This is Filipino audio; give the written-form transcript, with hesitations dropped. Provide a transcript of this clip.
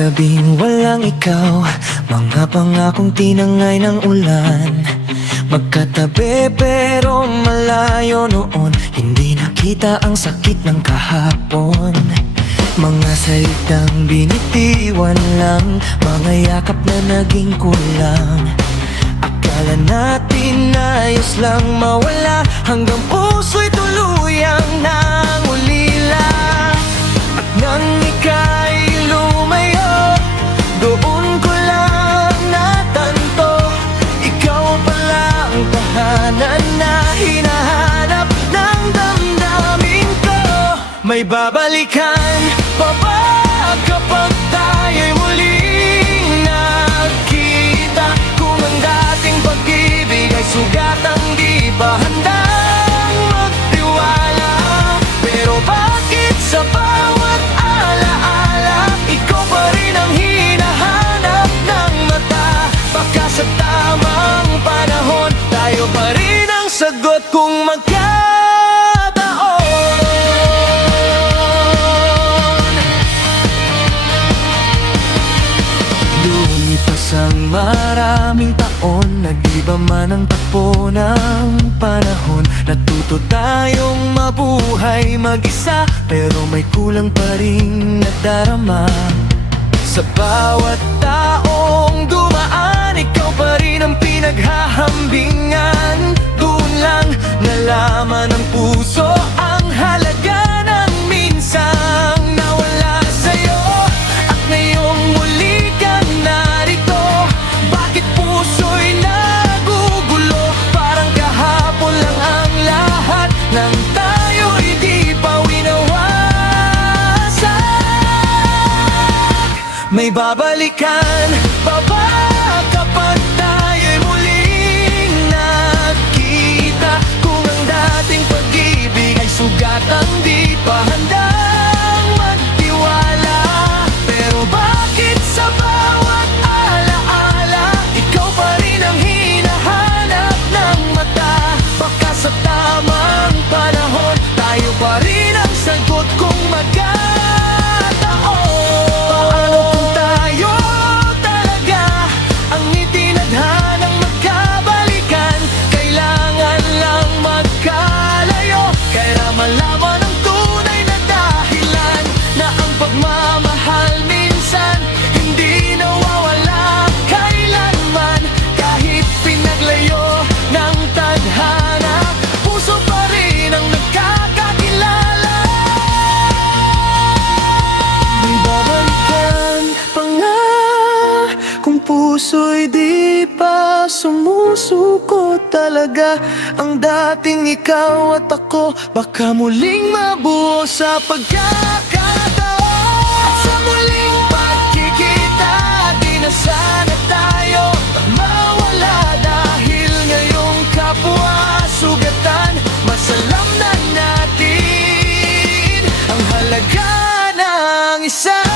gabing walang ikaw, mga pangakong tinangay ng ulan. Magkatabi pero malayo noon, hindi nakita ang sakit ng kahapon. Mga salitang binitiwan lang, mga yakap na naging kulang. Akala natin ayos lang mawala, hanggang puso'y tuluyang nangulila. At nang ika'y lumayo, doon ko lang natanto, ikaw pala ang tahanan na hinahanap ng damdamin ko. May babalikan pa ba kapag tayo'y muling nagkita? Kung ang dating pag-ibig ay sugatang di pa handang magtiwala, pero bakit sa bawat alaala ikaw pa rin ang hinahanap ng mata? Baka sa tamang panahon tayo pa rin ang sagot kung magkataon. Lumipas ang maraming taon, nag-iba man ang takbo ng panahon. Natuto tayong mabuhay mag-isa, pero may kulang pa rin nadarama. Sa bawat taong dumaan, ikaw pa rin ang pinaghahambingan. Doon lang nalaman ng puso ang halaga ng minsang nawala sa'yo. At ngayong muli ka narito, bakit puso'y nagugulo? Parang kahapon lang ang lahat ng tayo'y di pa winawasak. May babalikan pa ba kapag tayo'y muling nagkita? Kung ang dating pag-ibig ay sugatang di pa handang magtiwala, pero bakit sa bawat alaala ikaw pa rin ang hinahanap ng mata? Baka sa tamang panahon tayo pa rin ang sagot kung magkataon. Paano kung tayo talaga ang itinadhanang magkabalikan? Kailangan lang magkalayo, kaya malaman ang tunay na dahilan, na ang pagmamahal minsan hindi nawawala kailanman. Kahit pinaglayo ng tadhana, puso pa rin ang nagkakakilala. May babalikan pa nga kung puso'y di pa sumusuko talaga. Ang dating ikaw at ako, baka muling mabuo sa pagkakataon. At sa muling pagkikita, di na sana tayo mawala, dahil ngayong kapwa sugatan, masalam na natin ang halaga ng isa.